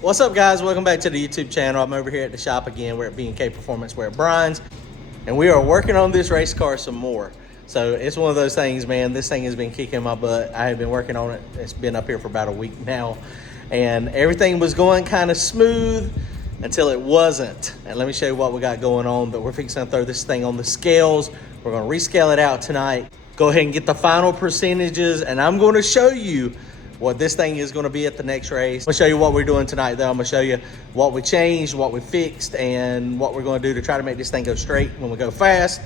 What's up, guys? Welcome back to the YouTube channel. I'm over here at the shop again. We're at B&K Performance. We're at Brian's, and we are working on this race car some more. So it's one of those things, man. This thing has been kicking my butt. I have been working on it. It's been up here for about a week now, and everything was going kind of smooth until it wasn't. And let me show you what we got going on. But we're fixing to throw this thing on the scales. We're going to rescale it out tonight. Go ahead and get the final percentages, and I'm going to show you what this thing is going to be at the next race. I'm going to show you what we're doing tonight, though. I'm going to show you what we changed, what we fixed, and what we're going to do to try to make this thing go straight when we go fast.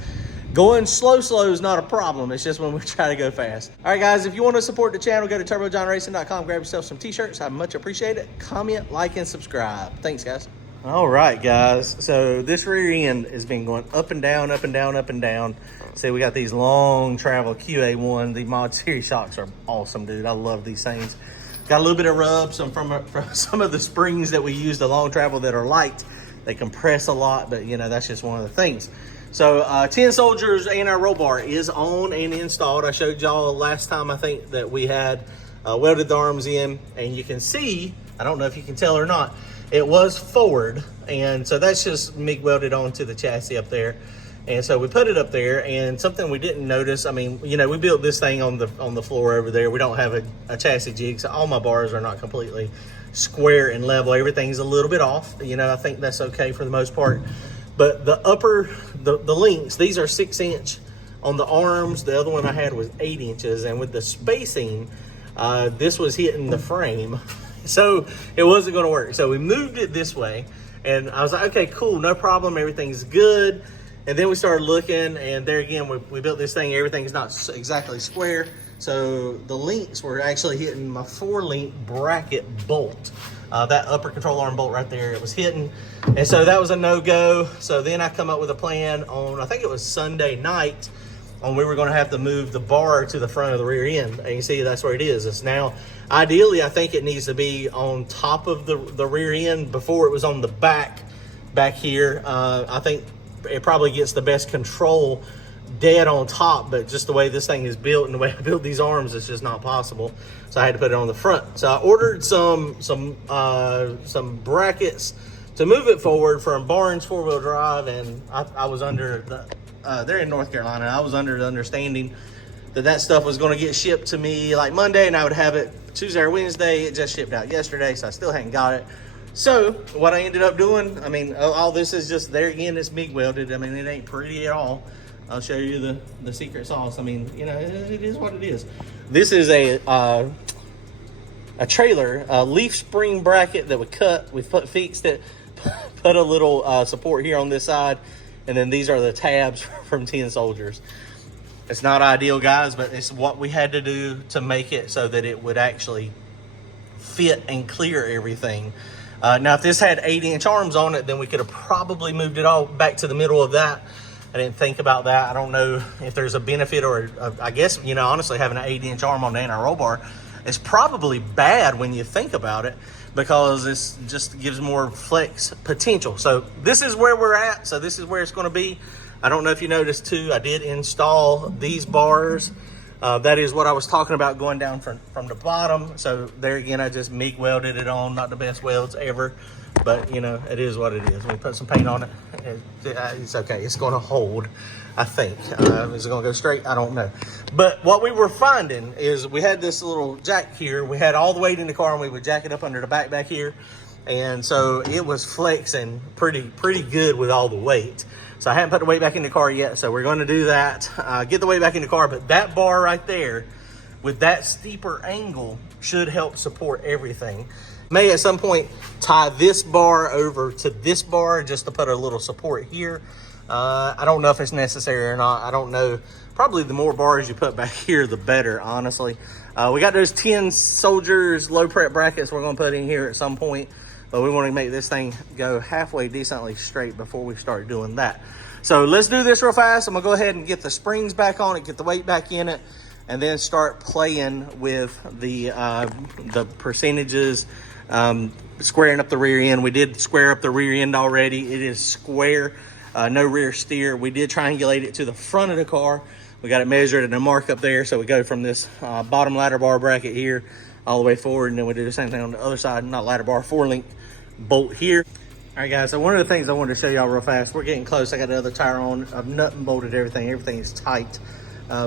Going slow is not a problem. It's just when we try to go fast. All right, guys, if you want to support the channel, go to turbojohnracing.com, grab yourself some t-shirts. I much appreciate it. Comment, like, and subscribe. Thanks, guys. All right, guys. So this rear end has been going up and down, up and down, up and down. See, we got these long travel QA1. The Mod Series shocks are awesome, dude. I love these things. Got a little bit of rub from some of the springs that we use, the long travel, that are light. They compress a lot, but, you know, that's just one of the things. So 10 Soldiers and our roll bar is on and installed. I showed y'all last time, I think, that we had welded the arms in, and you can see, I don't know if you can tell or not, it was forward, and so that's just MIG welded onto the chassis up there. And so we put it up there, and something we didn't notice, I mean, you know, we built this thing on the floor over there. We don't have a chassis jig, so all my bars are not completely square and level. Everything's a little bit off. You know, I think that's okay for the most part. But the upper, the links, these are 6-inch on the arms. The other one I had was 8 inches, and with the spacing, this was hitting the frame. So it wasn't going to work. So we moved it this way, and I was like, okay, cool, no problem, everything's good. And then we started looking, and there again, we built this thing, everything's not exactly square. So the links were actually hitting my 4-link bracket bolt. That upper control arm bolt right there, it was hitting. And so that was a no-go. So then I come up with a plan on, I think it was Sunday night, on we were going to have to move the bar to the front of the rear end. And you see that's where it is. It's now, ideally, I think it needs to be on top of the rear end. Before it was on the back here. I think it probably gets the best control dead on top, but just the way this thing is built and the way I built these arms, it's just not possible. So I had to put it on the front. So I ordered some brackets to move it forward from Barnes 4-wheel drive, and I was under the, they're in North Carolina. I was under the understanding that stuff was going to get shipped to me like Monday, and I would have it Tuesday or Wednesday. It just shipped out yesterday, so I still hadn't got it. So what I ended up doing, I mean, all this is just, there again, it's MIG welded. I mean, it ain't pretty at all. I'll show you the secret sauce. I mean, you know, it is what it is. This is a trailer, a leaf spring bracket that we cut. We fixed it, put a little support here on this side, and then these are the tabs from 10 Soldiers. It's not ideal, guys, but it's what we had to do to make it so that it would actually fit and clear everything. Now, if this had 8-inch arms on it, then we could have probably moved it all back to the middle of that. I didn't think about that. I don't know if there's a benefit, or I guess, you know, honestly, having an 8-inch arm on the anti-roll bar is probably bad when you think about it, because this just gives more flex potential. So this is where we're at. So this is where it's going to be. I don't know if you noticed too, I did install these bars. That is what I was talking about, going down from the bottom. So there again, I just MIG welded it on. Not the best welds ever, but you know, it is what it is. We put some paint on it. It's okay. It's going to hold, I think. Is it going to go straight? I don't know. But what we were finding is we had this little jack here. We had all the weight in the car, and we would jack it up under the back here. And so it was flexing pretty good with all the weight. So I haven't put the weight back in the car yet, so we're going to do that, get the weight back in the car. But that bar right there, with that steeper angle, should help support everything. May at some point tie this bar over to this bar just to put a little support here. I don't know if it's necessary or not. I don't know. Probably the more bars you put back here, the better, honestly. We got those 10 Soldiers low prep brackets we're going to put in here at some point. But we want to make this thing go halfway decently straight before we start doing that. So let's do this real fast. I'm going to go ahead and get the springs back on it, get the weight back in it, and then start playing with the percentages, squaring up the rear end. We did square up the rear end already. It is square, no rear steer. We did triangulate it to the front of the car. We got it measured and a mark up there. So we go from this bottom ladder bar bracket here all the way forward, and then we do the same thing on the other side, not ladder bar, 4-link bolt here. All right, guys, so one of the things I wanted to show y'all real fast, we're getting close. I got the other tire on. I've nut and bolted everything. Everything is tight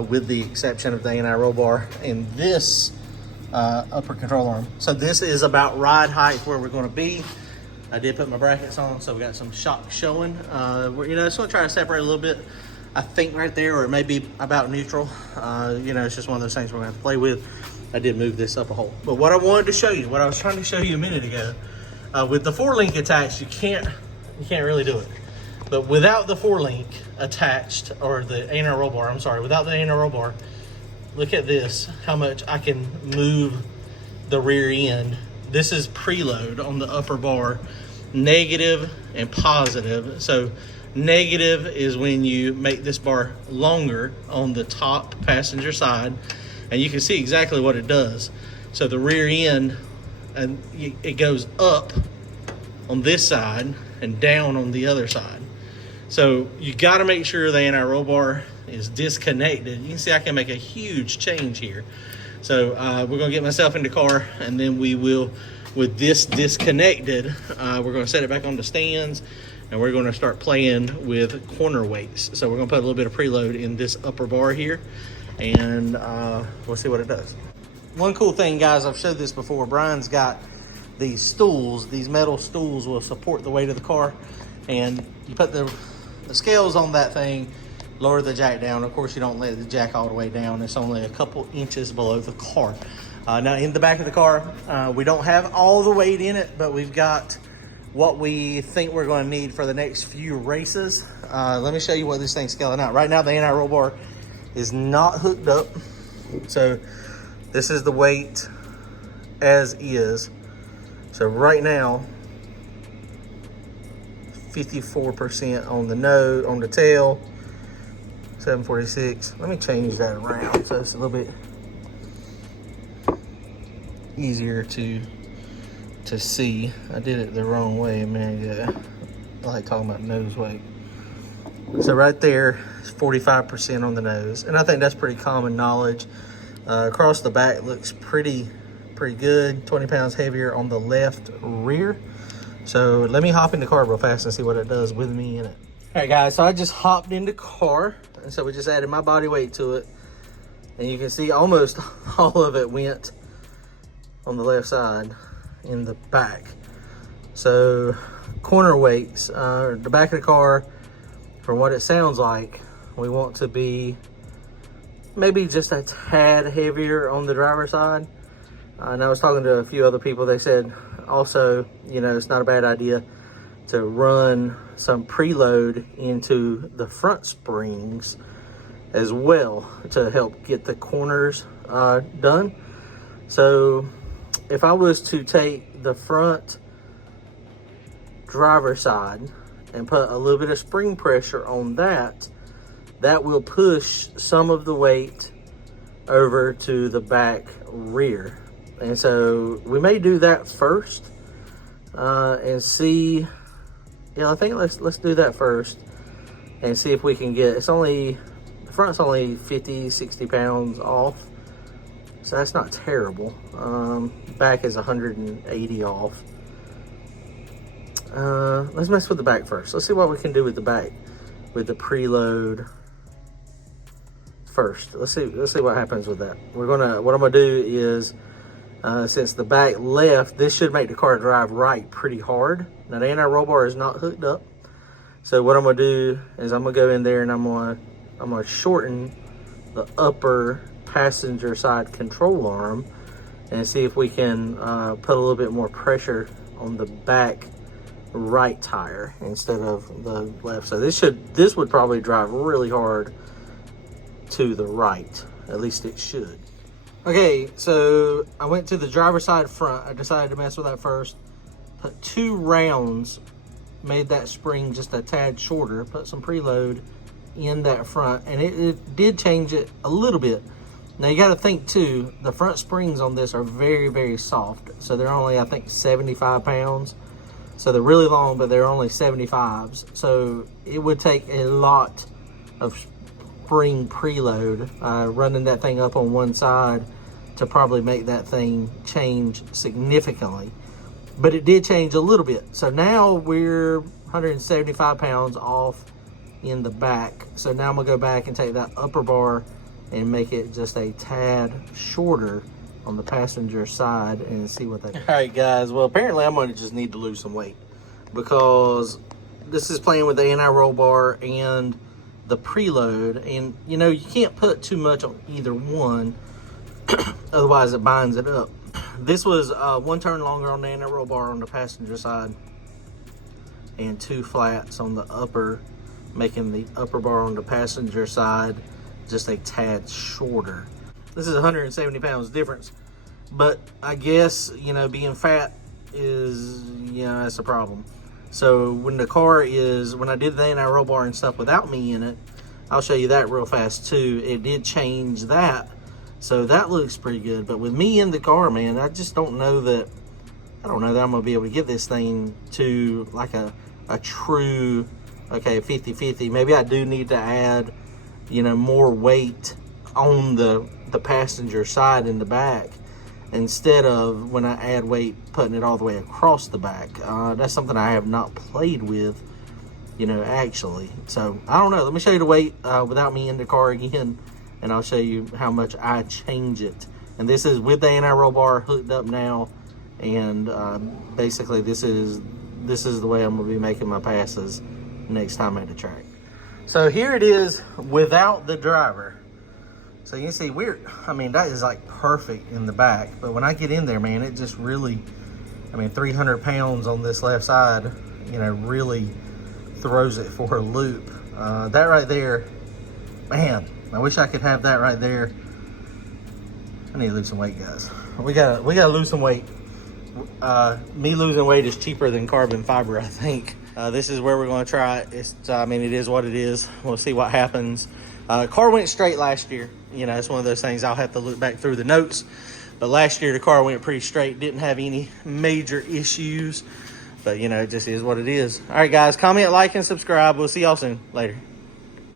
with the exception of the A&I roll bar and this upper control arm. So this is about ride height where we're going to be. I did put my brackets on, so we got some shock showing. You know, just going to try to separate a little bit. I think right there, or it may be about neutral. You know, it's just one of those things we're going to have to play with. I did move this up a hole. But what I wanted to show you, what I was trying to show you a minute ago, with the 4-link attached, you can't really do it. But without the 4-link attached, or the A&R roll bar, I'm sorry, without the A&R roll bar, look at this, how much I can move the rear end. This is preload on the upper bar, negative and positive. So negative is when you make this bar longer on the top passenger side, and you can see exactly what it does. So the rear end, and it goes up on this side and down on the other side. So you got to make sure the A&I roll bar is disconnected. You can see I can make a huge change here. So we're going to get myself in the car, and then we will, with this disconnected, we're going to set it back on the stands, and we're going to start playing with corner weights. So we're going to put a little bit of preload in this upper bar here, and we'll see what it does. One cool thing, guys, I've showed this before. Brian's got these stools. These metal stools will support the weight of the car, and you put the scales on that thing, lower the jack down. Of course, you don't let the jack all the way down. It's only a couple inches below the car. Now, in the back of the car, we don't have all the weight in it, but we've got what we think we're going to need for the next few races. Let me show you what this thing's scaling out. Right now, the A&I roll bar is not hooked up. So this is the weight as is. So right now, 54% on the nose, on the tail, 746. Let me change that around so it's a little bit easier to see. I did it the wrong way a minute ago. I like talking about nose weight. So right there is 45% on the nose, and I think that's pretty common knowledge. Across the back looks pretty good. 20 pounds heavier on the left rear. So let me hop in the car real fast and see what it does with me in it. All right, guys, so I just hopped in the car, and so we just added my body weight to it, and you can see almost all of it went on the left side in the back. So corner weights, the back of the car, from what it sounds like, we want to be maybe just a tad heavier on the driver's side. And I was talking to a few other people. They said also, you know, it's not a bad idea to run some preload into the front springs as well to help get the corners done. So if I was to take the front driver's side and put a little bit of spring pressure on that, that will push some of the weight over to the back rear. And so we may do that first and see. I think let's do that first and see if we can get, the front's only 50, 60 pounds off. So that's not terrible. Back is 180 off. Let's mess with the back first. Let's see what we can do with the back with the preload first. Let's see what happens with that. What I'm gonna do is, since the back left, this should make the car drive right pretty hard. Now the A&I roll bar is not hooked up. So what I'm gonna do is I'm gonna go in there and I'm gonna shorten the upper passenger side control arm and see if we can put a little bit more pressure on the back right tire instead of the left. So this would probably drive really hard to the right. At least it should. Okay, so I went to the driver's side front. I decided to mess with that first. Put 2 rounds, made that spring just a tad shorter, put some preload in that front, and it did change it a little bit. Now you got to think too, the front springs on this are very, very soft. So they're only, I think, 75 pounds. So they're really long, but they're only 75s. So it would take a lot of spring preload, running that thing up on one side to probably make that thing change significantly. But it did change a little bit. So now we're 175 pounds off in the back. So now I'm gonna go back and take that upper bar and make it just a tad shorter on the passenger side and see what that. All right, guys. Well, apparently I'm gonna just need to lose some weight because this is playing with the anti-roll bar and the preload, and you know, you can't put too much on either one, otherwise it binds it up. This was 1 turn longer on the anti-roll bar on the passenger side and 2 flats on the upper, making the upper bar on the passenger side just a tad shorter. This is 170 pounds difference, but I guess, you know, being fat is, you know, that's a problem. So when the car is, when I did the anti-roll bar and stuff without me in it, I'll show you that real fast too. It did change that. So that looks pretty good. But with me in the car, man, I just don't know that, I don't know that I'm gonna be able to get this thing to like a true, okay, 50-50. Maybe I do need to add, you know, more weight on the passenger side in the back, instead of when I add weight, putting it all the way across the back. That's something I have not played with, you know, actually. So I don't know. Let me show you the weight without me in the car again, and I'll show you how much I change it. And this is with the anti-roll bar hooked up now, and basically this is the way I'm gonna be making my passes next time at the track. So here it is without the driver. So you can see I mean, that is like perfect in the back. But when I get in there, man, it just really, I mean, 300 pounds on this left side, you know, really throws it for a loop. That right there, man, I wish I could have that right there. I need to lose some weight, guys. We gotta lose some weight. Me losing weight is cheaper than carbon fiber, I think. This is where we're gonna try it. I mean, it is what it is. We'll see what happens. Car went straight last year. You know, it's one of those things I'll have to look back through the notes. But last year the car went pretty straight, didn't have any major issues. But you know, it just is what it is. All right, guys, comment, like, and subscribe. We'll see y'all soon. Later.